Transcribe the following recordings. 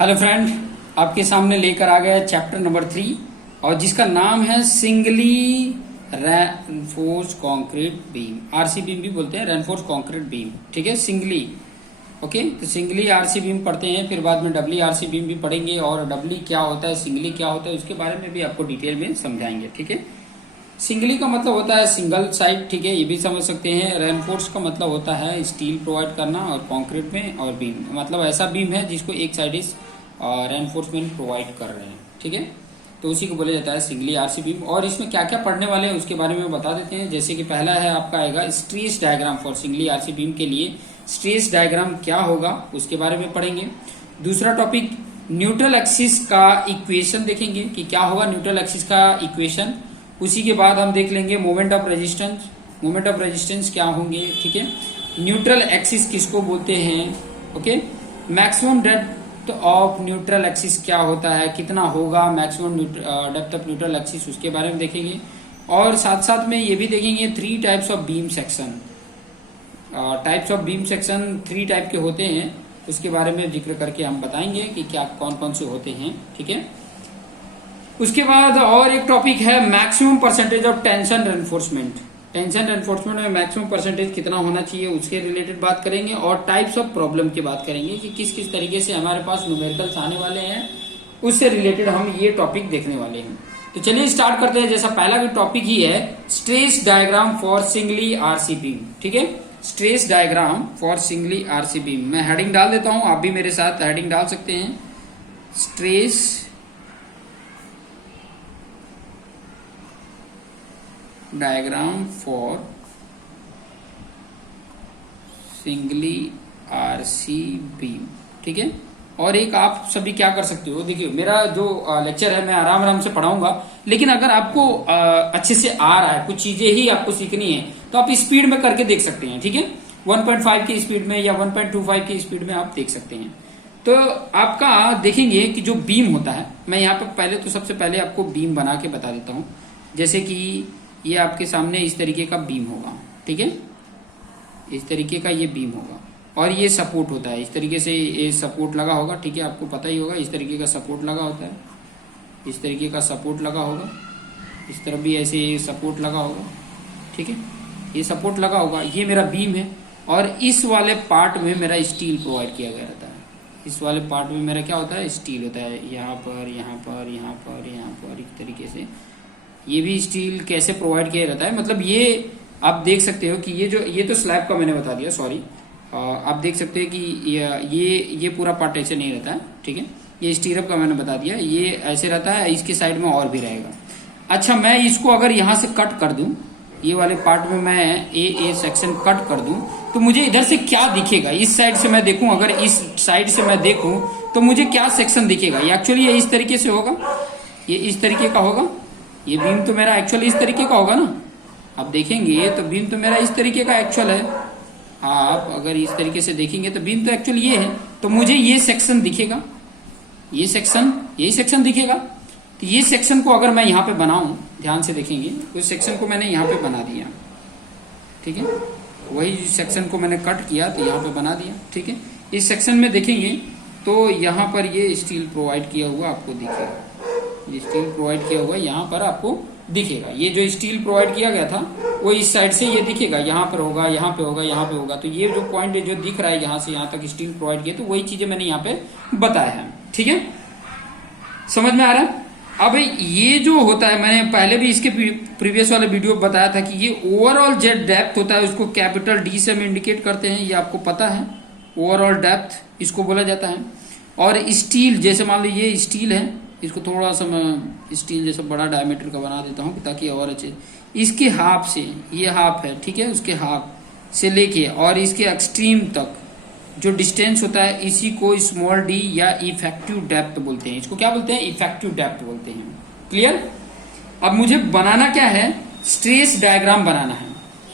Hello friend, आपके सामने लेकर आ गया चैप्टर नंबर 3 और जिसका नाम है singly reinforce concrete beam. RC beam भी बोलते हैं, रेनफोर्स कंक्रीट बीम। ठीक है, सिंगली। ओके, तो सिंगली आरसी बीम पढ़ते हैं, फिर बाद में डबली आरसी बीम भी पढ़ेंगे और डबली क्या होता है, सिंगली क्या होता है, उसके बारे में भी आपको डिटेल में समझाएंगे। ठीक है, सिंगली का मतलब होता है सिंगल साइड। ठीक है, ये भी समझ सकते हैं। रेनफोर्स का मतलब होता है स्टील प्रोवाइड करना और कंक्रीट में, और बीम मतलब ऐसा बीम है जिसको एक साइड इस रेनफोर्समेंट प्रोवाइड कर रहे हैं। ठीक है, तो उसी को बोला जाता है सिंगली आरसी बीम। और इसमें क्या क्या पढ़ने वाले हैं उसके बारे में बता देते हैं। जैसे कि पहला है आपका आएगा stress diagram for singly RC beam के लिए स्ट्रेस डायग्राम क्या होगा उसके बारे में पढ़ेंगे। दूसरा टॉपिक न्यूट्रल एक्सिस का इक्वेशन देखेंगे कि क्या होगा न्यूट्रल एक्सिस का इक्वेशन। उसी के बाद हम देख लेंगे moment of resistance. Moment of resistance क्या होंगे। ठीक है, न्यूट्रल एक्सिस किसको बोलते हैं। Okay, maximum depth of neutral axis क्या होता है, कितना होगा maximum depth of neutral axis, उसके बारे में देखेंगे। और साथ साथ में ये भी देखेंगे 3 types of beam section. Types of beam section 3 type के होते हैं, उसके बारे में जिक्र करके हम बताएंगे कि क्या कौन कौन से होते हैं। ठीक है, उसके बाद और एक टॉपिक है maximum percentage of tension reinforcement. Tension reinforcement में मैक्सिमम परसेंटेज कितना होना चाहिए उसके रिलेटेड बात करेंगे। और टाइप्स ऑफ प्रॉब्लम की बात करेंगे कि किस किस तरीके से हमारे पास न्यूमेरिकल्स आने वाले हैं, उससे रिलेटेड हम ये टॉपिक देखने वाले हैं। तो चलिए स्टार्ट करते हैं। जैसा पहला भी टॉपिक ही है stress diagram for singly RC beam. ठीक है, stress diagram for singly RC beam. मैं हेडिंग डाल देता हूं, आप भी मेरे साथ हेडिंग डाल सकते हैं। Stress diagram for singly RC beam. ठीक है, और एक आप सभी क्या कर सकते हो, देखिए मेरा जो लेक्चर है मैं आराम आराम से पढ़ाऊंगा, लेकिन अगर आपको अच्छे से आ रहा है, कुछ चीजें ही आपको सीखनी है, तो आप स्पीड में करके देख सकते हैं। ठीक है, 1.5 की स्पीड में या 1.25 की स्पीड में आप देख सकते हैं। तो आपका देखेंगे कि जो बीम होता है, मैं यहाँ पर पहले तो सबसे पहले आपको बीम बना के बता देता हूँ। जैसे कि ये आपके सामने इस तरीके का बीम होगा। ठीक है, इस तरीके का ये बीम होगा और ये सपोर्ट होता है। इस तरीके से ये सपोर्ट लगा होगा। ठीक है, आपको पता ही होगा इस तरीके का सपोर्ट लगा होता है, इस तरीके का सपोर्ट लगा होगा, इस तरफ भी ऐसे सपोर्ट लगा होगा। ठीक है, ये सपोर्ट लगा होगा, ये मेरा बीम है और इस वाले पार्ट में मेरा स्टील प्रोवाइड किया गया रहता है। इस वाले पार्ट में मेरा क्या होता है, स्टील होता है। यहाँ पर, यहाँ पर, यहाँ पर, यहाँ पर, इस तरीके से ये भी स्टील कैसे प्रोवाइड किया रहता है। मतलब ये आप देख सकते हो कि ये तो स्लैब का मैंने बता दिया, सॉरी। आप देख सकते हैं कि ये पूरा पार्ट ऐसे नहीं रहता है। ठीक है, ये स्टीरअप का मैंने बता दिया, ये ऐसे रहता है, इसके साइड में और भी रहेगा। अच्छा, मैं इसको अगर यहाँ से कट कर दूं, ये वाले पार्ट में मैं ए सेक्शन कट कर दूं, तो मुझे इधर से क्या दिखेगा। इस साइड से मैं देखूं, अगर इस साइड से मैं देखूं तो मुझे क्या सेक्शन दिखेगा। ये एक्चुअली ये इस तरीके से होगा, ये इस तरीके का होगा। ये बीम तो मेरा एक्चुअली इस तरीके का होगा ना, आप देखेंगे तो बीम तो मेरा इस तरीके का एक्चुअल है। आप अगर इस तरीके से देखेंगे तो बीम तो एक्चुअली ये है, तो मुझे ये सेक्शन दिखेगा, ये सेक्शन, यही सेक्शन दिखेगा। तो ये सेक्शन को अगर मैं यहाँ पे बनाऊं, ध्यान से देखेंगे, उस सेक्शन को मैंने यहाँ पे बना दिया। ठीक है, वही सेक्शन को मैंने कट किया तो यहाँ पे बना दिया। ठीक है, इस सेक्शन में देखेंगे तो यहाँ पर ये स्टील प्रोवाइड किया हुआ आपको दिखेगा। ये स्टील प्रोवाइड किया हुआ यहाँ पर आपको दिखेगा। ये जो स्टील प्रोवाइड किया गया था वो इस साइड से ये दिखेगा, यहाँ पर होगा, यहाँ पे होगा, यहाँ पे होगा। तो ये जो पॉइंट जो दिख रहा है यहाँ से यहाँ तक स्टील प्रोवाइड किया, तो वही चीजें मैंने यहाँ पे बताया है। ठीक है, समझ में आ रहा है। अब ये जो होता है, मैंने पहले भी इसके प्रीवियस वाले वीडियो बताया था कि ये ओवरऑल जेट डेप्थ होता है, उसको कैपिटल डी से हम इंडिकेट करते हैं, ये आपको पता है। ओवरऑल डेप्थ इसको बोला जाता है। और स्टील, जैसे मान लीजिए ये स्टील है, इसको थोड़ा सा मैं स्टील जैसा बड़ा डायमीटर का बना देता हूँ ताकि और अच्छे, इसके हाफ से, ये हाफ है, ठीक है, उसके हाफ से लेके और इसके एक्सट्रीम तक जो डिस्टेंस होता है, इसी को स्मॉल डी या इफेक्टिव डेप्थ बोलते हैं। इसको क्या बोलते हैं, इफेक्टिव डेप्थ बोलते हैं। क्लियर। अब मुझे बनाना क्या है, स्ट्रेस डायग्राम बनाना है।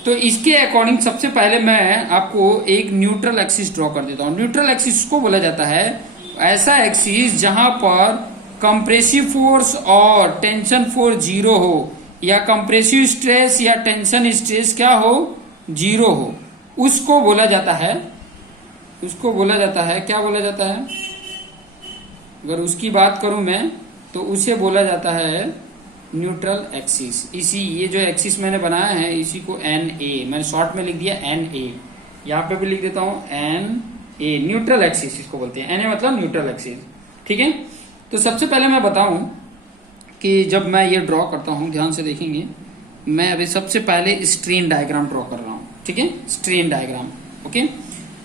तो इसके अकॉर्डिंग सबसे पहले मैं आपको एक न्यूट्रल एक्सिस ड्रॉ कर देता हूँ। न्यूट्रल एक्सिस को बोला जाता है ऐसा एक्सिस जहां पर कंप्रेसिव फोर्स और टेंशन फोर्स जीरो हो, या कंप्रेसिव स्ट्रेस या टेंशन स्ट्रेस क्या हो, जीरो हो, उसको बोला जाता है, क्या बोला जाता है, अगर उसकी बात करूं मैं तो उसे बोला जाता है न्यूट्रल एक्सिस। इसी ये जो एक्सिस मैंने बनाया है इसी को एन ए मैंने शॉर्ट में लिख दिया एन ए, यहाँ पे भी लिख देता हूं एन ए, न्यूट्रल एक्सिस इसको बोलते हैं। एन ए मतलब न्यूट्रल एक्सिस, ठीक है। तो सबसे पहले मैं बताऊं कि जब मैं ये ड्रॉ करता हूं, ध्यान से देखेंगे, मैं अभी सबसे पहले स्ट्रेन डायग्राम ड्रॉ कर रहा हूं, ठीक है, स्ट्रेन डायग्राम। ओके,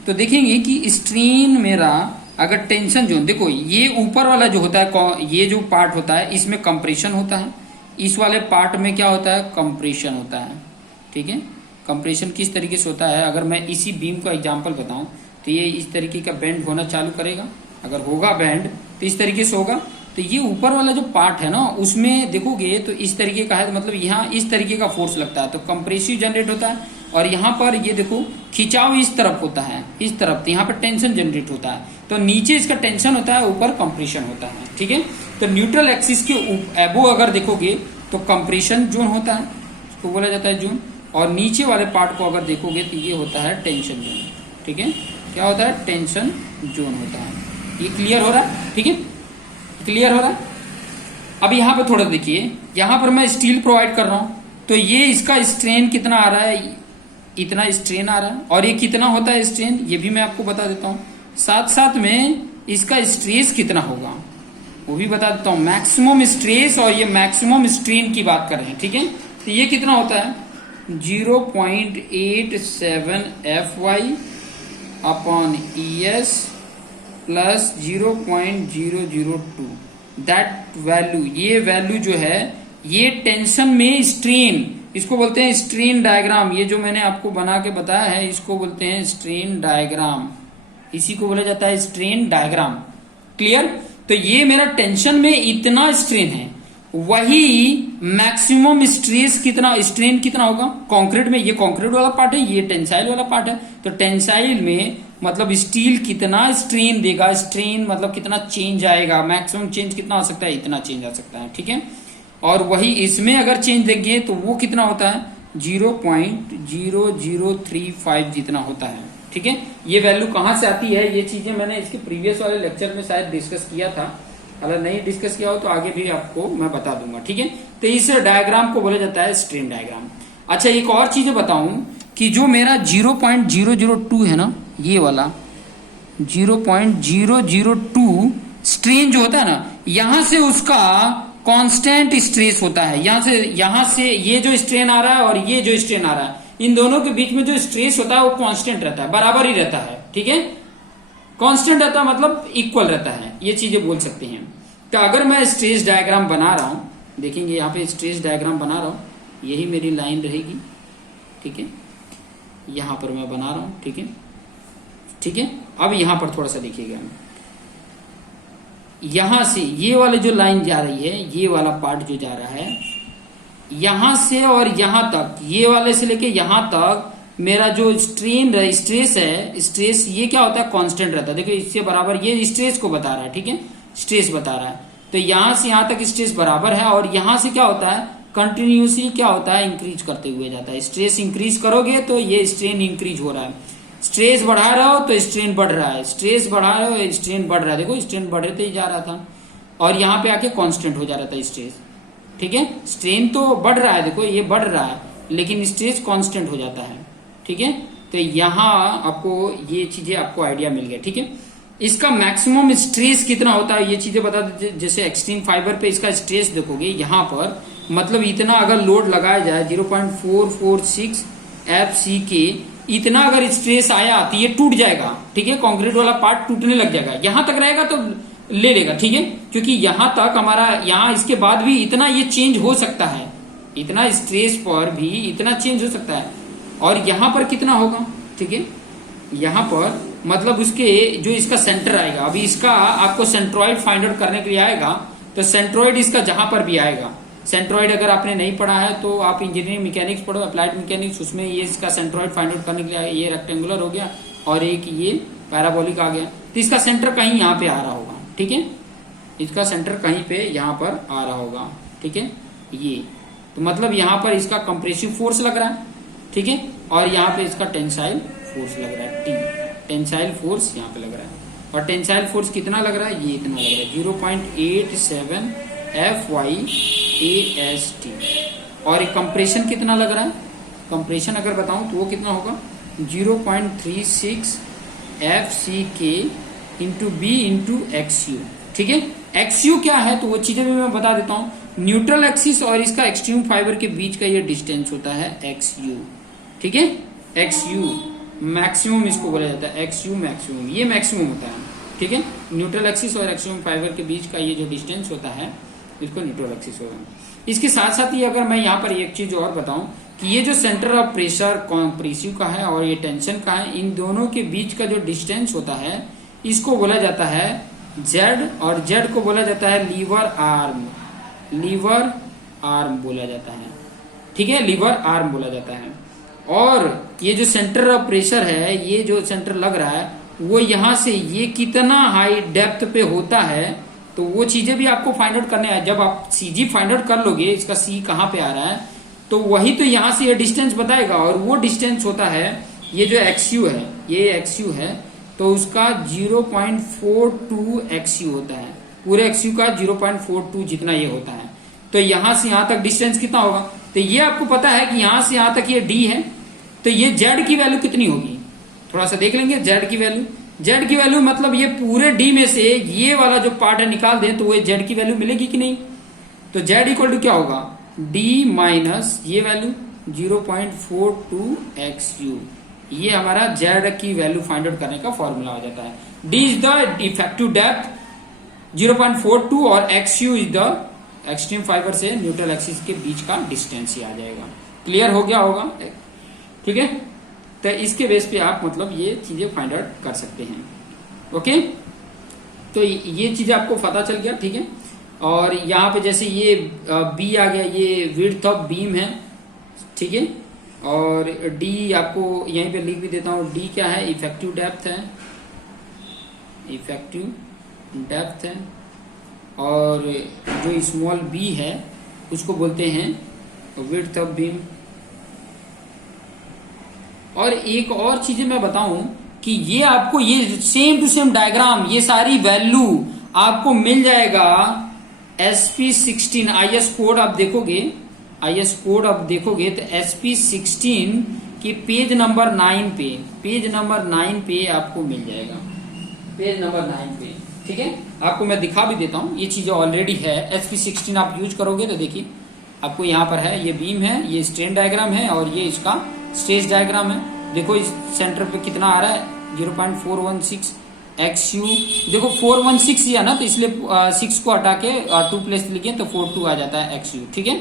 तो देखेंगे कि स्ट्रेन मेरा अगर टेंशन जोन, देखो ये ऊपर वाला जो होता है, ये जो पार्ट होता है इसमें कंप्रेशन होता है, इस वाले पार्ट में क्या होता है, कंप्रेशन होता है, ठीक है। कंप्रेशन किस तरीके से होता है, अगर मैं इसी बीम का एग्जांपल बताऊं तो ये इस तरीके का बेंड होना चालू करेगा, अगर होगा बेंड तो इस तरीके से होगा। तो ये ऊपर वाला जो पार्ट है ना उसमें देखोगे तो इस तरीके का है, मतलब यहाँ इस तरीके का फोर्स लगता है तो कंप्रेसिव जनरेट होता है, और यहाँ पर ये देखो खिंचाव इस तरफ होता है, इस तरफ, तो यहाँ पर टेंशन जनरेट होता है। तो नीचे इसका टेंशन होता है, ऊपर कंप्रेशन होता है, ठीक है। तो न्यूट्रल एक्सिस के एबो अगर देखोगे तो कंप्रेशन जोन होता है, उसको बोला जाता है जोन, और नीचे वाले पार्ट को अगर देखोगे तो ये होता है टेंशन जोन, ठीक है। क्या होता है, टेंशन जोन होता है। ये क्लियर हो रहा है, ठीक है, क्लियर हो रहा है। अब यहाँ पे थोड़ा देखिए, यहाँ पर मैं स्टील प्रोवाइड कर रहा हूँ तो ये इसका स्ट्रेन कितना आ रहा है, इतना स्ट्रेन आ रहा है, और ये कितना होता है स्ट्रेन ये भी मैं आपको बता देता हूँ। साथ साथ में इसका स्ट्रेस कितना होगा वो भी बता देता हूँ, मैक्सिमम स्ट्रेस और ये मैक्सिमम स्ट्रेन की बात कर रहे हैं, ठीक है। तो ये कितना होता है 0.87 FY upon ES plus 0.002, that value, ये वैल्यू जो है ये टेंशन में स्ट्रेन, इसको बोलते हैं स्ट्रेन डायग्राम। ये जो मैंने आपको बना के बताया है इसको बोलते हैं स्ट्रेन डायग्राम, इसी को बोला जाता है स्ट्रेन डायग्राम, क्लियर। तो ये मेरा टेंशन में इतना स्ट्रेन है, वही मैक्सिमम स्ट्रेस कितना, स्ट्रेन कितना होगा कंक्रीट में, ये कंक्रीट वाला पार्ट है, ये टेंसाइल वाला पार्ट है। तो टेंसाइल में मतलब स्टील कितना स्ट्रेन देगा, स्ट्रेन मतलब कितना चेंज आएगा, मैक्सिमम चेंज कितना आ सकता है, इतना चेंज आ सकता है, ठीक है। और वही इसमें अगर चेंज देंगे तो वो कितना होता है 0.0035 जितना होता है, ठीक है। ये वैल्यू कहां से आती है, ये चीजें मैंने इसके प्रीवियस वाले लेक्चर में शायद डिस्कस किया था, अगर नहीं डिस्कस किया हो तो आगे भी आपको मैं बता दूंगा, ठीक है। तो इस डायग्राम को बोला जाता है स्ट्रेन डायग्राम। अच्छा, एक और चीज बताऊं कि जो मेरा 0.002 है ना, ये वाला 0.002 स्ट्रेन जो होता है ना, यहां से उसका कांस्टेंट स्ट्रेस होता है, यहां से ये जो स्ट्रेन आ रहा है और ये जो स्ट्रेन आ रहा है, इन दोनों के बीच में जो स्ट्रेस होता है वो कांस्टेंट रहता है, बराबर ही रहता है, ठीक है। कांस्टेंट रहता है मतलब इक्वल रहता है, ये चीजें बोल सकते हैं। तो अगर मैं स्ट्रेस डायग्राम बना रहा हूं, देखेंगे यहाँ पे स्ट्रेस डायग्राम बना रहा हूं, यही मेरी लाइन रहेगी, ठीक है, यहां पर मैं बना रहा हूं, ठीक है, ठीक है। अब यहां पर थोड़ा सा देखिएगा, यहां से ये वाले जो लाइन जा रही है, ये वाला पार्ट जो जा रहा है यहां से और यहां तक, ये वाले से लेके यहां तक मेरा जो स्ट्रेन स्ट्रेस है, स्ट्रेस ये क्या होता है कांस्टेंट रहता है, देखो इससे बराबर, ये स्ट्रेस को बता रहा है, ठीक है, स्ट्रेस बता रहा है। तो यहां से यहां तक स्ट्रेस बराबर है, और यहां से क्या होता है कंटिन्यूसली क्या होता है इंक्रीज करते हुए जाता है। स्ट्रेस इंक्रीज करोगे तो ये स्ट्रेन इंक्रीज हो रहा है, स्ट्रेस बढ़ा रहे हो तो स्ट्रेन बढ़ रहा है, स्ट्रेस बढ़ा रहे हो स्ट्रेन बढ़ रहा है, देखो स्ट्रेन बढ़ते ही जा रहा था और यहाँ पे आके कांस्टेंट हो जा रहा था स्ट्रेस, ठीक है। स्ट्रेन तो बढ़ रहा है, देखो ये बढ़ रहा है, लेकिन स्ट्रेस कांस्टेंट हो जाता है, ठीक है। तो यहाँ आपको ये चीजें आपको आइडिया मिल गया, ठीक है। इसका मैक्सिमम स्ट्रेस कितना होता है ये चीजें बता देते, जैसे एक्सट्रीम फाइबर पे इसका स्ट्रेस देखोगे यहाँ पर, मतलब इतना अगर लोड लगाया जाए 0.446 FCK, इतना अगर स्ट्रेस आया तो ये टूट जाएगा, ठीक है, कंक्रीट वाला पार्ट टूटने लग जाएगा, यहां तक रहेगा तो ले लेगा, ठीक है, क्योंकि यहां तक हमारा, यहाँ इसके बाद भी इतना ये चेंज हो सकता है, इतना स्ट्रेस पर भी इतना चेंज हो सकता है। और यहां पर कितना होगा, ठीक है, यहां पर मतलब उसके जो इसका सेंटर आएगा, अभी इसका आपको सेंट्रॉइड फाइंड आउट करने के लिए आएगा, तो सेंट्रॉइड इसका जहां पर भी आएगा, सेंट्रॉइड अगर आपने नहीं पढ़ा है तो आप इंजीनियरिंग मैकेनिक्स पढ़ो, अप्लाइड मैकेनिक्स, उसमें ये इसका सेंट्रॉइड फाइंड आउट करने के लिए ये रेक्टेंगुलर हो गया और एक ये पैराबोलिक आ गया, तो इसका सेंटर कहीं यहाँ पे आ रहा होगा, ठीक है, इसका सेंटर कहीं पे यहाँ पर आ रहा होगा, ठीक है। ये तो मतलब यहाँ पर इसका कंप्रेसिव फोर्स लग रहा है, ठीक है, और यहाँ पे इसका टेंसाइल फोर्स लग रहा है, टी टेंसाइल फोर्स यहाँ पे लग रहा है, और टेंसाइल फोर्स कितना लग रहा है, ये इतना लग रहा है 0.87 FYAST। और कंप्रेशन कितना लग रहा है, कंप्रेशन अगर बताऊं तो वो कितना होगा 0.36 FCK into B into XU। ठीक है, XU क्या है तो वो चीजें भी मैं बता देता हूँ। न्यूट्रल एक्सिस और इसका एक्सट्रीम फाइबर के बीच का ये डिस्टेंस होता है XU। ठीक है, XU मैक्सिमम इसको बोला जाता है, XU मैक्सिमम, ये मैक्सिमम होता है। ठीक है, न्यूट्रल एक्सिस और एक्सट्रीम फाइबर के बीच का ये जो डिस्टेंस होता है इसको न्यूट्रल एक्सिस होगा। इसके साथ साथ ही अगर मैं यहाँ पर एक चीज और बताऊं कि ये जो सेंटर ऑफ प्रेशर कॉम्प्रेसिव का है और ये टेंशन का है, इन दोनों के बीच का जो डिस्टेंस होता है इसको बोला जाता है Z, और Z को बोला जाता है लीवर आर्म, लीवर आर्म बोला जाता है। ठीक है, लीवर आर्म बोला जाता है। और ये जो सेंटर ऑफ प्रेशर है, ये जो सेंटर लग रहा है वो यहाँ से ये कितना हाई डेप्थ पे होता है, तो वो चीजें भी आपको फाइंड आउट करने हैं। जब आप CG फाइंड आउट कर लोगे, इसका C कहाँ पे आ रहा है, तो वही तो यहाँ से ये डिस्टेंस बताएगा। और वो डिस्टेंस होता है ये जो XU है, ये XU है, तो उसका 0.42 XU होता है, पूरे XU का 0.42 जितना ये होता है। तो यहाँ से यहाँ तक डिस्टेंस कितना होगा, तो ये आपको पता है कि यहाँ से यहाँ तक ये D है, तो ये Z की वैल्यू कितनी होगी, थोड़ा सा देख लेंगे। Z की वैल्यू, Z की वैल्यू मतलब ये पूरे D में से ये वाला जो पार्ट है निकाल दें तो वो Z की वैल्यू मिलेगी कि नहीं। तो Z इक्वल टू क्या होगा, D माइनस ये वैल्यू 0.42 XU, ये हमारा Z की वैल्यू फाइंड आउट करने का फॉर्मूला हो जाता है। D is the effective depth 0.42 और XU is the extreme fibre से न्यूट्रल एक्सिस के बीच का डिस्टेंस ही आ जाएगा। क्लियर हो गया होगा, ठीक है। तो इसके बेस पे आप मतलब ये चीजें फाइंड आउट कर सकते हैं। ओके, तो ये चीजें आपको पता चल गया, ठीक है। और यहाँ पे जैसे ये बी आ गया, ये विड्थ ऑफ बीम है, ठीक है। और डी आपको यहीं पे लिख भी देता हूँ, डी क्या है, इफेक्टिव डेप्थ है, इफेक्टिव डेप्थ है। और जो स्मॉल बी है उसको बोलते हैं विड्थ ऑफ बीम। और एक और चीजें मैं बताऊं कि ये आपको ये सेम टू सेम डायग्राम, ये सारी वैल्यू आपको मिल जाएगा SP16 IS कोड। आप देखोगे IS कोड आप देखोगे तो SP16 के पेज नंबर 9 पे, पेज नंबर 9 पे आपको मिल जाएगा, पेज नंबर 9 पे, ठीक है। आपको मैं दिखा भी देता हूं, ये चीजें ऑलरेडी है। SP16 आप यूज करोगे तो देखिए आपको यहाँ पर है, ये बीम है, ये स्ट्रेन डायग्राम है और ये इसका स्ट्रेस डायग्राम है। देखो इस सेंटर पे कितना आ रहा है 0.416 XU। देखो 416 या ना, तो इसलिए 6 को हटा के 2 प्लेस लिखे तो 42 आ जाता है XU, ठीक है।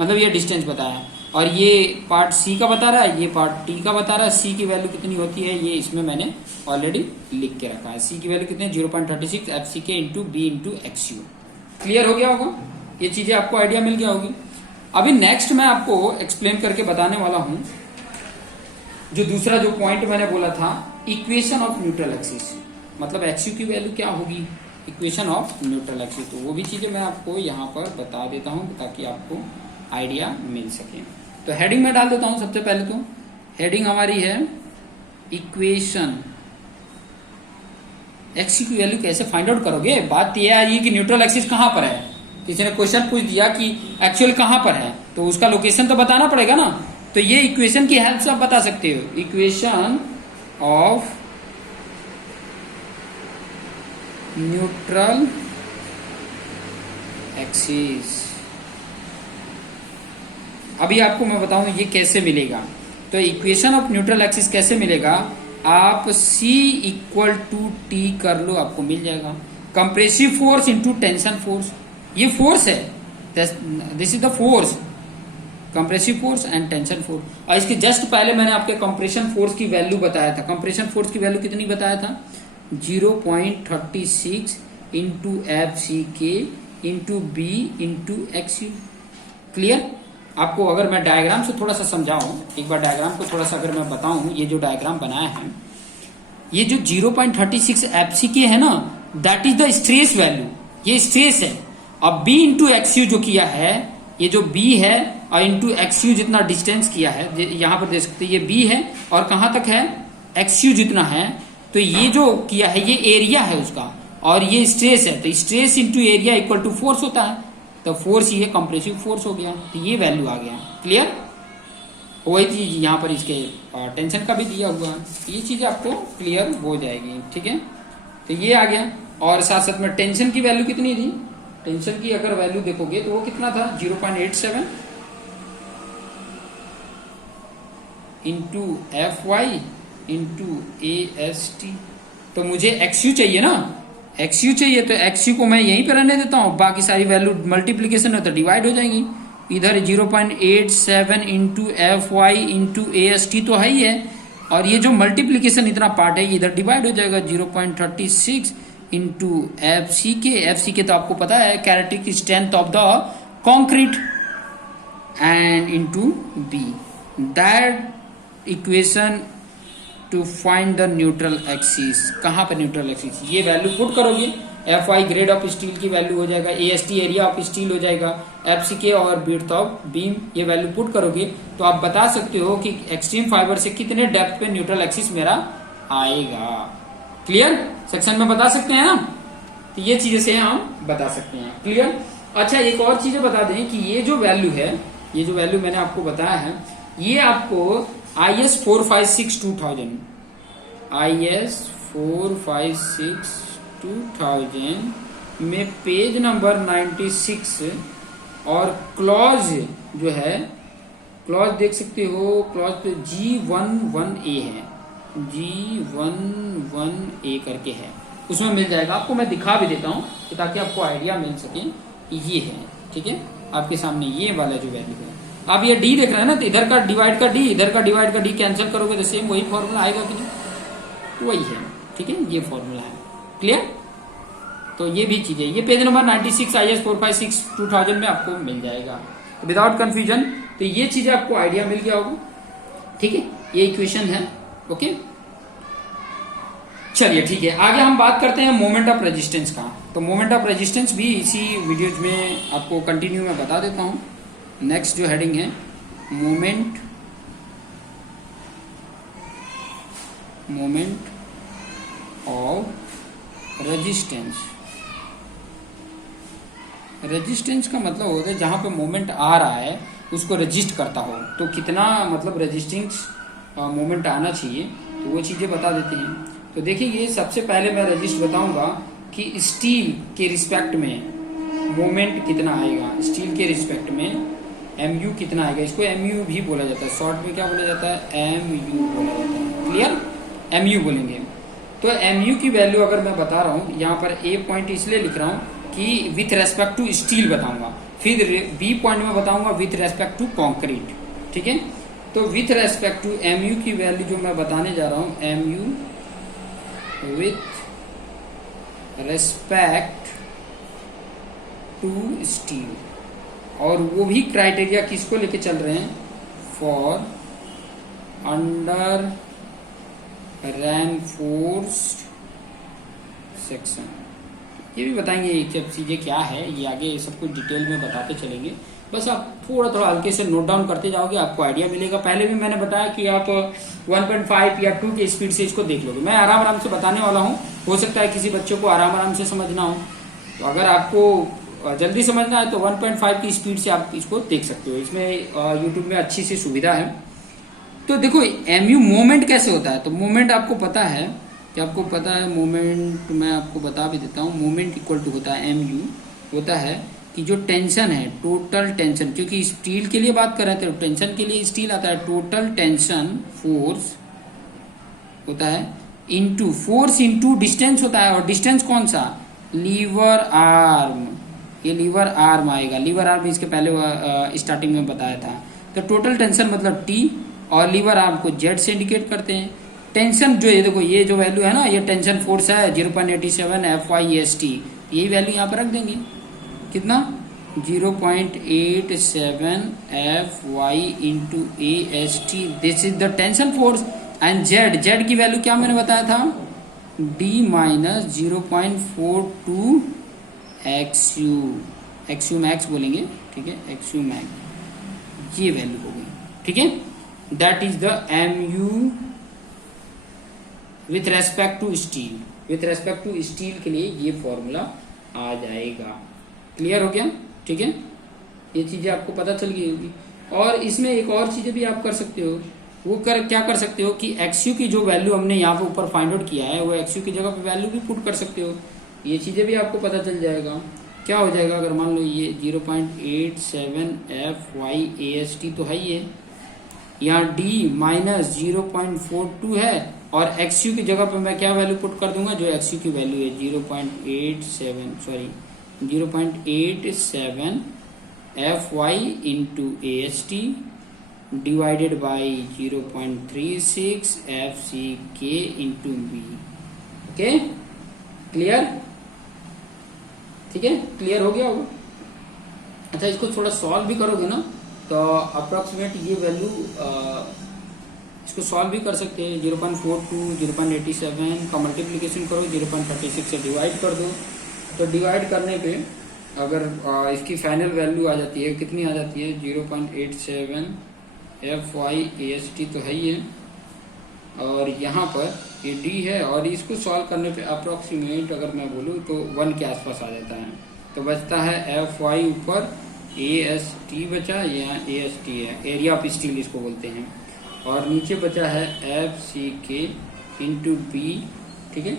मतलब ये डिस्टेंस बताया है। और ये पार्ट C का बता रहा है, ये पार्ट T का बता रहा है। C की वैल्यू कितनी होती है ये इसमें मैंने ऑलरेडी लिख के रखा है। C की वैल्यू कितनी है 0.36 FCK into B into XU। Clear हो गया होगा, ये चीजें आपको आइडिया मिल गया होगी। अभी नेक्स्ट मैं आपको एक्सप्लेन करके बताने वाला हूं जो दूसरा जो पॉइंट मैंने बोला था, इक्वेशन ऑफ न्यूट्रल एक्सिस, मतलब XU की वैल्यू क्या होगी, इक्वेशन ऑफ न्यूट्रल एक्सिस। तो वो भी चीजें मैं आपको यहाँ पर बता देता हूँ ताकि आपको आइडिया मिल सके। तो हेडिंग में डाल देता हूँ। सबसे पहले तो हेडिंग हमारी है इक्वेशन। XU की वैल्यू कैसे फाइंड आउट करोगे, बात यह आ रही है कि न्यूट्रल एक्सिस कहाँ पर है। किसी ने क्वेश्चन पूछ दिया कि एक्चुअल कहाँ पर है, तो उसका लोकेशन तो बताना पड़ेगा ना। तो ये इक्वेशन की हेल्प से आप बता सकते हो, इक्वेशन ऑफ न्यूट्रल एक्सिस। अभी आपको मैं बताऊं ये कैसे मिलेगा। तो इक्वेशन ऑफ न्यूट्रल एक्सिस कैसे मिलेगा, आप C इक्वल टू T कर लो, आपको मिल जाएगा। Compressive force into tension force, ये फोर्स है, this is the force, compressive force and tension force. और इसके जस्ट पहले मैंने आपके कंप्रेशन फोर्स की वैल्यू बताया था। कंप्रेशन फोर्स की वैल्यू कितनी बताया था 0.36 into FCK into B into XU। Clear. आपको अगर मैं डायग्राम से थोड़ा सा समझाऊं, एक बार डायग्राम को थोड़ा सा अगर मैं बताऊं, ये जो डायग्राम बनाया है, ये जो 0.36 FCK है ना, that is the stress value, ये स्ट्रेस है। अब B इंटू XU जो किया है, ये जो B है और इंटू XU जितना डिस्टेंस किया है, यहाँ पर देख सकते हैं ये B है और कहाँ तक है XU जितना है तो ये जो किया है ये एरिया है उसका, और ये स्ट्रेस है, तो stress into area equal to force होता है, तो फोर्स ये कंप्रेसिव फोर्स हो गया, तो ये वैल्यू आ गया। क्लियर? वही चीज यहाँ पर इसके टेंशन का भी दिया हुआ है, ये चीज आपको क्लियर हो जाएगी। ठीक है, तो ये आ गया। और साथ साथ में टेंशन की वैल्यू कितनी थी, टेंशन की अगर वैल्यू देखोगे तो वो कितना था 0.87 into F Y into A S T. तो मुझे एक्स यू चाहिए ना, एक्स यू चाहिए, तो एक्स यू को मैं यहीं पर रहने देता हूँ, बाकी सारी वैल्यू मल्टीप्लीकेशन है तो डिवाइड हो जाएंगी। इधर 0.87 into F Y into A S T तो है ही है, और ये जो मल्टीप्लीकेशन इतना पार्ट है ये इधर डिवाइड हो जाएगा 0.36 इंटू एफ सी के तो आपको पता है characteristic strength of the concrete and into B, that equation to find the neutral axis. कहाँ पे न्यूट्रल एक्सिस, ये वैल्यू पुट करोगे, F I grade of steel की वैल्यू हो जाएगा, A S T area of steel हो जाएगा, F C K और विड्थ ऑफ बीम ये वैल्यू पुट करोगे तो आप बता सकते हो कि एक्सट्रीम फाइबर से कितने डेप्थ पे न्यूट्रल एक्सिस मेरा आएगा। क्लियर? सेक्शन में बता सकते हैं ना, तो ये चीजें से हम बता सकते हैं। क्लियर? अच्छा, एक और चीजें बता दें कि ये जो वैल्यू है, ये जो वैल्यू मैंने आपको बताया है, ये आपको IS 456-2000 IS 456-2000 में पेज नंबर 96 और क्लॉज जो है, क्लॉज देख सकते हो, क्लॉज पे G11A है, G11A करके है, उसमें मिल जाएगा आपको। मैं दिखा भी देता हूँ ताकि आपको आइडिया मिल सके। ये है, ठीक है, आपके सामने ये वाला जो वैल्यू है, आप ये डी देख रहे हैं ना, तो इधर का डिवाइड का डी, इधर का डिवाइड का डी कैंसिल करोगे तो सेम वही फॉर्मूला आएगा कि नहीं, तो वही है। ठीक है, ये फॉर्मूला है। क्लियर? तो ये भी चीजें, ये पेज नंबर 96 IS 456-2000 में आपको मिल जाएगा विदाउट कंफ्यूजन। तो ये चीजें आपको आइडिया मिल गया होगा। ठीक है, ये इक्वेशन है। ओके, चलिए ठीक है, आगे हम बात करते हैं मोमेंट ऑफ रेजिस्टेंस का। तो मोमेंट ऑफ रेजिस्टेंस भी इसी वीडियोज में आपको कंटिन्यू में बता देता हूं। नेक्स्ट जो हेडिंग है मोमेंट ऑफ रेजिस्टेंस। रेजिस्टेंस का मतलब होता है जहां पे मोमेंट आ रहा है उसको रेजिस्ट करता हो, तो कितना मतलब रेजिस्टेंस मोमेंट आना चाहिए, तो वो चीजें बता देते हैं। तो देखिए, ये सबसे पहले मैं रेजिस्ट बताऊंगा कि स्टील के रिस्पेक्ट में मोमेंट कितना आएगा, स्टील के रिस्पेक्ट में MU कितना आएगा। इसको MU भी बोला जाता है, शॉर्ट में क्या बोला जाता है, MU बोला जाता है। क्लियर? MU बोलेंगे। तो MU की वैल्यू अगर मैं बता रहा हूँ, यहाँ पर A पॉइंट इसलिए लिख रहा हूँ कि विथ रेस्पेक्ट टू स्टील बताऊंगा, फिर B पॉइंट में बताऊंगा विथ रेस्पेक्ट टू कॉन्क्रीट। ठीक है, तो विथ रेस्पेक्ट टू MU की वैल्यू जो मैं बताने जा रहा हूँ, MU with respect to steel, और वो भी क्राइटेरिया किसको लेके चल रहे हैं, फॉर अंडर रेनफोर्स्ड सेक्शन। ये भी बताएंगे सब चीजें क्या है, ये आगे सब कुछ डिटेल में बताते चलेंगे। बस आप थोड़ा थोड़ा हल्के से नोट डाउन करते जाओगे, आपको आइडिया मिलेगा। पहले भी मैंने बताया कि आप 1.5 या 2 के स्पीड से इसको देख लोगे। मैं आराम आराम से बताने वाला हूँ, हो सकता है किसी बच्चों को आराम आराम से समझना हो, तो अगर आपको जल्दी समझना है तो 1.5 की स्पीड से आप इसको देख सकते हो। इसमें यूट्यूब में अच्छी सी सुविधा है। तो देखो MU मोमेंट कैसे होता है, तो मोमेंट आपको पता है कि आपको पता है मोमेंट, मैं आपको बता भी देता हूँ। मोमेंट इक्वल टू होता है MU होता है कि जो टेंशन है, टोटल टेंशन, क्योंकि स्टील के लिए बात कर रहे थे तो टेंशन के लिए स्टील आता है, टोटल टेंशन फोर्स होता है इंटू फोर्स इंटू डिस्टेंस होता है। और डिस्टेंस कौन सा, लीवर आर्म, ये लीवर आर्म आएगा। लीवर आर्म इसके पहले स्टार्टिंग में बताया था। तो टोटल टेंशन मतलब T, और लीवर आर्म को Z से इंडिकेट करते हैं। टेंशन जो ये देखो, ये जो वैल्यू है ना, ये टेंशन फोर्स है 0.87 FYST, यही वैल्यू यहाँ पर रख देंगे। कितना, 0.87 FY into AST, this is the tension force. And Z की वैल्यू क्या मैंने बताया था, D माइनस 0.42 XU मैक्स बोलेंगे। ठीक है, XU मैक्स, ये वैल्यू हो गई। ठीक है, that is the MU with respect to steel, with respect to steel के लिए ये फॉर्मूला आ जाएगा। क्लियर हो गया? ठीक है, ये चीजें आपको पता चल गई होगी। और इसमें एक और चीजें भी आप कर सकते हो, वो क्या कर सकते हो कि एक्सयू की जो वैल्यू हमने यहाँ पे ऊपर फाइंड आउट किया है वो एक्सयू की जगह पे वैल्यू भी पुट कर सकते हो। ये चीजें भी आपको पता चल जाएगा। क्या हो जाएगा अगर मान लो ये 0.87 FYAST तो है ही है, यहाँ D माइनस 0.42 है, और एक्सयू की जगह पे मैं क्या वैल्यू पुट कर दूंगा, जो एक्सयू की वैल्यू है 0.87 FY into AST divided by 0.36 FCK into B। Okay, clear? ठीक है, क्लियर हो गया होगा। अच्छा, इसको थोड़ा सॉल्व भी करोगे ना तो अप्रोक्सीमेट ये वैल्यू इसको सॉल्व भी कर सकते हैं। 0.42 0.87 का मल्टीप्लिकेशन करो, 0.36 से डिवाइड कर दो, तो डिवाइड करने पे अगर इसकी फाइनल वैल्यू आ जाती है, कितनी आ जाती है 0.87 FYAST तो है ही है, और यहाँ पर ये D है, और इसको सॉल्व करने पे अप्रोक्सीमेट अगर मैं बोलूँ तो 1 के आसपास आ जाता है। तो बचता है FY ऊपर, AST बचा, यहाँ AST है, एरिया ऑफ स्टील इसको बोलते हैं, और नीचे बचा है FCK इंटू B। ठीक है,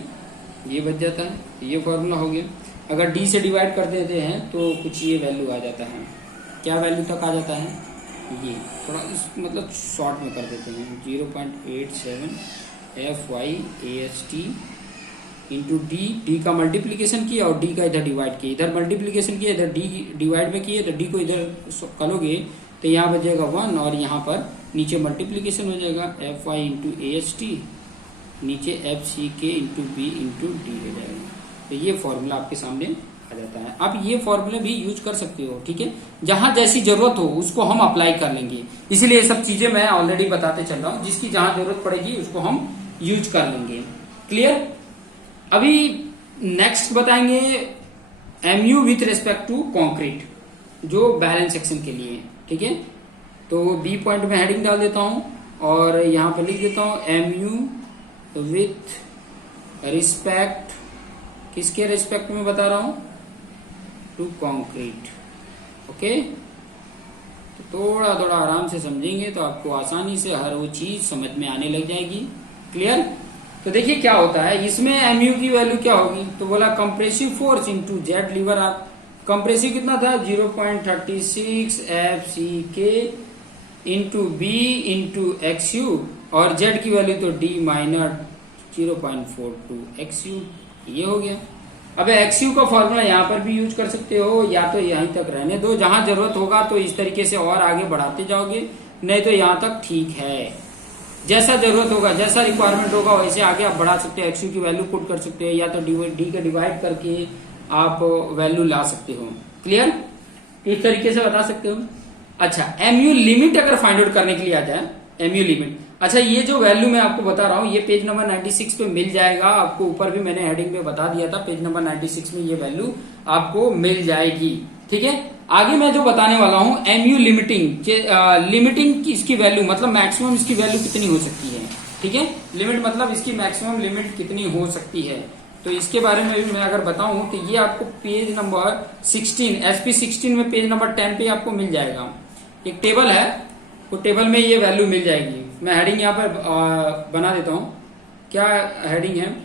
ये बच जाता है, ये फॉर्मूला हो गया। अगर D से डिवाइड कर देते हैं तो कुछ ये वैल्यू आ जाता है। क्या वैल्यू तक आ जाता है, ये थोड़ा इस मतलब शॉर्ट में कर देते हैं, 0.87 FYAST इंटू D का मल्टीप्लीकेशन किया और D का इधर डिवाइड किया, इधर मल्टीप्लीकेशन किया, इधर D डिवाइड में किए, तो D को इधर करोगे तो यहाँ बचेगा 1, और यहाँ पर नीचे मल्टीप्लीकेशन हो जाएगा FY इंटू AST, नीचे FCK into B into D हो जाएगा। तो ये फॉर्मूला आपके सामने आ जाता है। आप ये फॉर्मूले भी यूज कर सकते हो। ठीक है, जहां जैसी जरूरत हो उसको हम अप्लाई कर लेंगे, इसलिए ये सब चीजें मैं ऑलरेडी बताते चल रहा हूँ। जिसकी जहां जरूरत पड़ेगी उसको हम यूज कर लेंगे। क्लियर? अभी नेक्स्ट बताएंगे MU with respect to concrete, जो बैलेंस सेक्शन के लिए। ठीक है, तो B पॉइंट में हेडिंग डाल देता हूं और यहां पर लिख देता हूं MU विथ रिस्पेक्ट, किसके रिस्पेक्ट में बता रहा हूं, टू कॉन्क्रीट। ओके, तो थोड़ा थोड़ा आराम से समझेंगे तो आपको आसानी से हर वो चीज समझ में आने लग जाएगी। क्लियर? तो देखिए क्या होता है इसमें, MU की वैल्यू क्या होगी, तो बोला compressive force into Z lever arm. Compressive कितना था 0.36 FCK into B into XU, और जेड की वैल्यू तो D माइनस 0.42 XU, ये हो गया। अब XU का फॉर्मूला यहाँ पर भी यूज कर सकते हो, या तो यहीं तक रहने दो, जहां जरूरत होगा तो इस तरीके से और आगे बढ़ाते जाओगे, नहीं तो यहाँ तक ठीक है। जैसा जरूरत होगा, जैसा रिक्वायरमेंट होगा वैसे आगे आप बढ़ा सकते हो, XU की वैल्यू पुट कर सकते हो, या तो D का डिवाइड करके आप वैल्यू ला सकते हो। क्लियर? इस तरीके से बता सकते हो। अच्छा, MU लिमिट अगर फाइंड आउट करने के लिए आ जाए, MU लिमिट, अच्छा ये जो वैल्यू मैं आपको बता रहा हूँ ये पेज नंबर 96 पे मिल जाएगा आपको। ऊपर भी मैंने हेडिंग में बता दिया था, पेज नंबर 96 में ये वैल्यू आपको मिल जाएगी। ठीक है, आगे मैं जो बताने वाला हूँ MU लिमिटिंग, लिमिटिंग की इसकी वैल्यू मतलब मैक्सिमम इसकी वैल्यू कितनी हो सकती है। ठीक है, लिमिट मतलब इसकी मैक्सिमम लिमिट कितनी हो सकती है, तो इसके बारे में भी मैं अगर बताऊं तो ये आपको पेज नंबर 16 SP 16 में पेज नंबर 10 पे आपको मिल जाएगा। एक टेबल है, वो टेबल में ये वैल्यू मिल जाएगी। मैं हेडिंग यहाँ पर बना देता हूं। क्या हेडिंग है,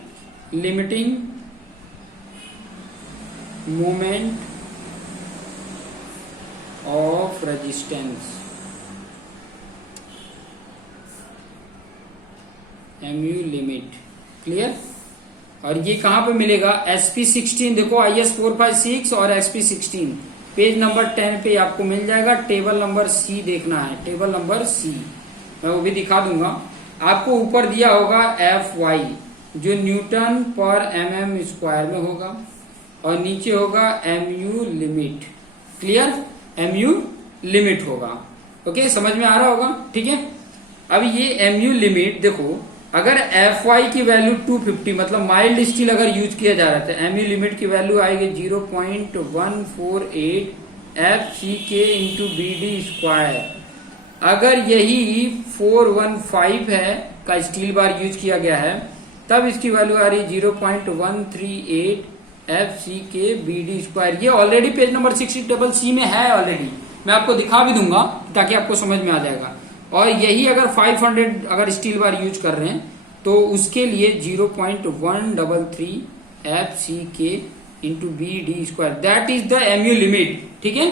limiting moment of resistance, MU limit. Clear? और ये कहां पे मिलेगा, SP 16, देखो IS 456 और SP 16 पेज नंबर 10 पे आपको मिल जाएगा। टेबल नंबर C देखना है, टेबल नंबर C मैं वो भी दिखा दूंगा आपको। ऊपर दिया होगा FY जो न्यूटन पर mm स्क्वायर में होगा, और नीचे होगा MU limit. Clear? MU limit होगा। ओके, समझ में आ रहा होगा। ठीक है, अब ये MU लिमिट देखो, अगर FY की वैल्यू 250 मतलब माइल्ड स्टील अगर यूज किया जा रहा था, MU लिमिट की वैल्यू आएगी 0.148 FCK इंटू BD स्क्वायर। अगर यही 415 है का स्टील बार यूज किया गया है तब इसकी वैल्यू आ रही 0.138 FCK/BD²। ये ऑलरेडी पेज नंबर 6C में है ऑलरेडी, मैं आपको दिखा भी दूंगा ताकि आपको समझ में आ जाएगा। और यही अगर 500 अगर स्टील बार यूज कर रहे हैं तो उसके लिए 0.133 FCK/BD², that is the MU limit. ठीक है,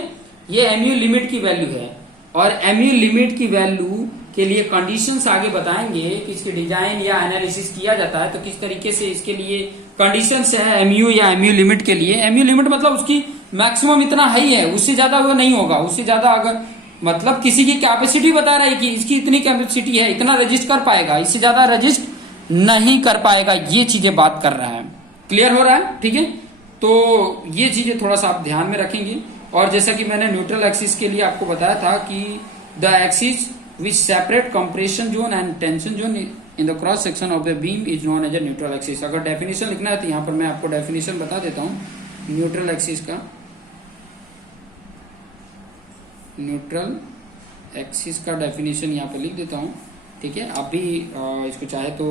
ये MU लिमिट की वैल्यू है। और MU लिमिट की वैल्यू के लिए कंडीशंस आगे बताएंगे कि इसकी डिजाइन या एनालिसिस किया जाता है तो किस तरीके से इसके लिए कंडीशंस है MU या MU लिमिट के लिए। MU लिमिट मतलब उसकी मैक्सिमम इतना हाई है, उससे ज्यादा वो नहीं होगा। उससे ज्यादा अगर मतलब किसी की कैपेसिटी बता रहा है कि इसकी इतनी कैपेसिटी है, इतना रजिस्ट कर पाएगा, इससे ज्यादा रजिस्ट नहीं कर पाएगा, ये चीजें बात कर रहा है। क्लियर हो रहा है? ठीक है, तो ये चीजें थोड़ा सा आप ध्यान में रखेंगे। और जैसा कि मैंने न्यूट्रल एक्सिस के लिए आपको बताया था कि the axis which separate compression zone and tension zone in the cross section of the beam is known as a neutral axis. अगर डेफिनेशन लिखना है तो यहाँ पर मैं आपको डेफिनेशन बता देता हूँ न्यूट्रल एक्सिस का। न्यूट्रल एक्सिस का डेफिनेशन यहाँ पर लिख देता हूँ। ठीक है, आप भी इसको चाहे तो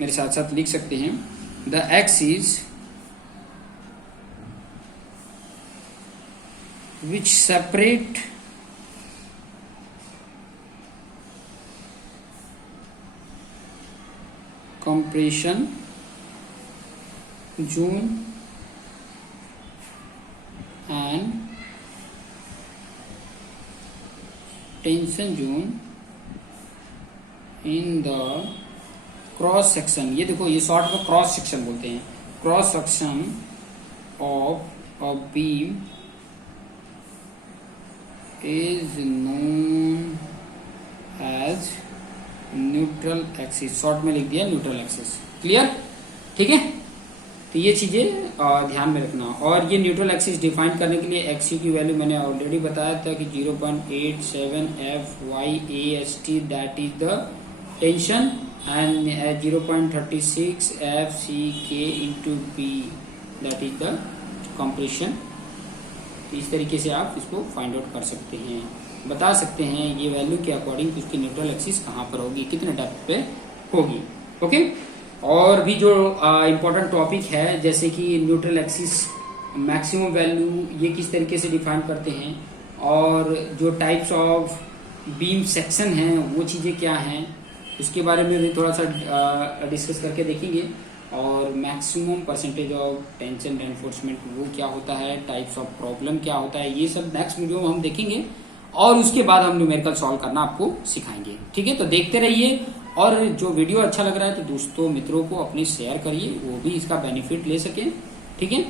मेरे साथ साथ लिख सकते हैं। The axis which separate compression zone and tension zone in the cross section. ये देखो, ये शॉर्ट में क्रॉस सेक्शन बोलते हैं। Cross section of a beam is known as neutral axis. Short में लिख दिया न्यूट्रल एक्सिस। क्लियर? ठीक है, तो ये चीजें ध्यान में रखना। और ये न्यूट्रल एक्सिस डिफाइन करने के लिए एक्सी की वैल्यू मैंने ऑलरेडी बताया था कि 0.87 FYAST that is the tension and 0.36 FCK/B that is the compression. इस तरीके से आप इसको फाइंड आउट कर सकते हैं, बता सकते हैं ये वैल्यू के अकॉर्डिंग उसकी न्यूट्रल एक्सिस कहाँ पर होगी, कितने डेप्थ पे होगी। ओके, और भी जो इम्पोर्टेंट टॉपिक है जैसे कि न्यूट्रल एक्सिस मैक्सिमम वैल्यू, ये किस तरीके से डिफाइन करते हैं, और जो टाइप्स ऑफ बीम सेक्शन हैं वो चीज़ें क्या हैं, उसके बारे में भी थोड़ा सा डिस्कस करके देखेंगे। और maximum percentage of tension reinforcement वो क्या होता है, टाइप्स ऑफ प्रॉब्लम क्या होता है, ये सब नेक्स्ट वीडियो में हम देखेंगे। और उसके बाद हम न्यूमेरिकल सॉल्व करना आपको सिखाएंगे। ठीक है, तो देखते रहिए। और जो वीडियो अच्छा लग रहा है तो दोस्तों मित्रों को अपने शेयर करिए, वो भी इसका बेनिफिट ले सके। ठीक है,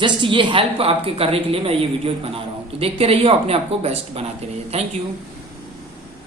जस्ट ये हेल्प आपके करने के लिए मैं ये वीडियो बना रहा हूँ। तो देखते रहिए, अपने आप को बेस्ट बनाते रहिए। Thank you.